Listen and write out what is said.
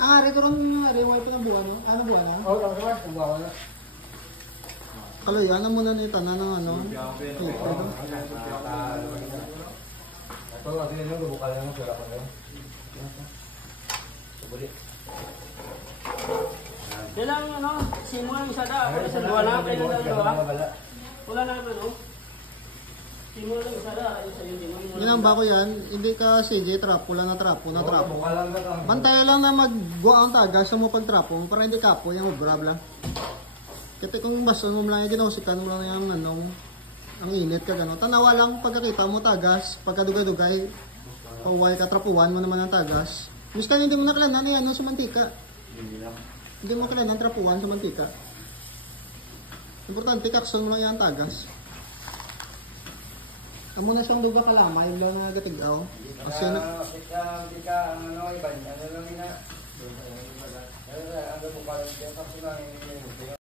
Ah, rito rin reway pa ng buwan, no? Ano buwan, no? Oo, tapos naman, kung bawa na. Kaloy, ano muna nito na ng ano? Ito, kasi yun yung bukal lang, sura ko na yun. Yan lang ano, simulan isa da, wala sa dua na, kaya na dalawa. Wala na ano. Simulan lang isa da, kayo sa yung Ginamba ko yan, hindi ka sige, trapo lang na trapo, na trapo. Bukal lang na. Bantayan lang na mag-go ang tagas sa mo pagtrapo, para hindi kapo, yung grab lang. Kasi kung baso mo lang yung ginusikan mo lang yung ano, ang init ka gano'n. Tanawa lang pagkakita mo tagas, pagkadugay-dugay, paway ka, trapuan mo naman ang tagas. Miskan hindi mo nakilanan yan, no, sa mantika. Hindi mo nakilanan trapuan sa mantika. Importante, kakson mo lang yung tagas. Amo na siyang duga kalamay, yung lang nagatigaw. Kasi na... Ang ano, iba, ano lang na. Ano bukal lang, kasi lang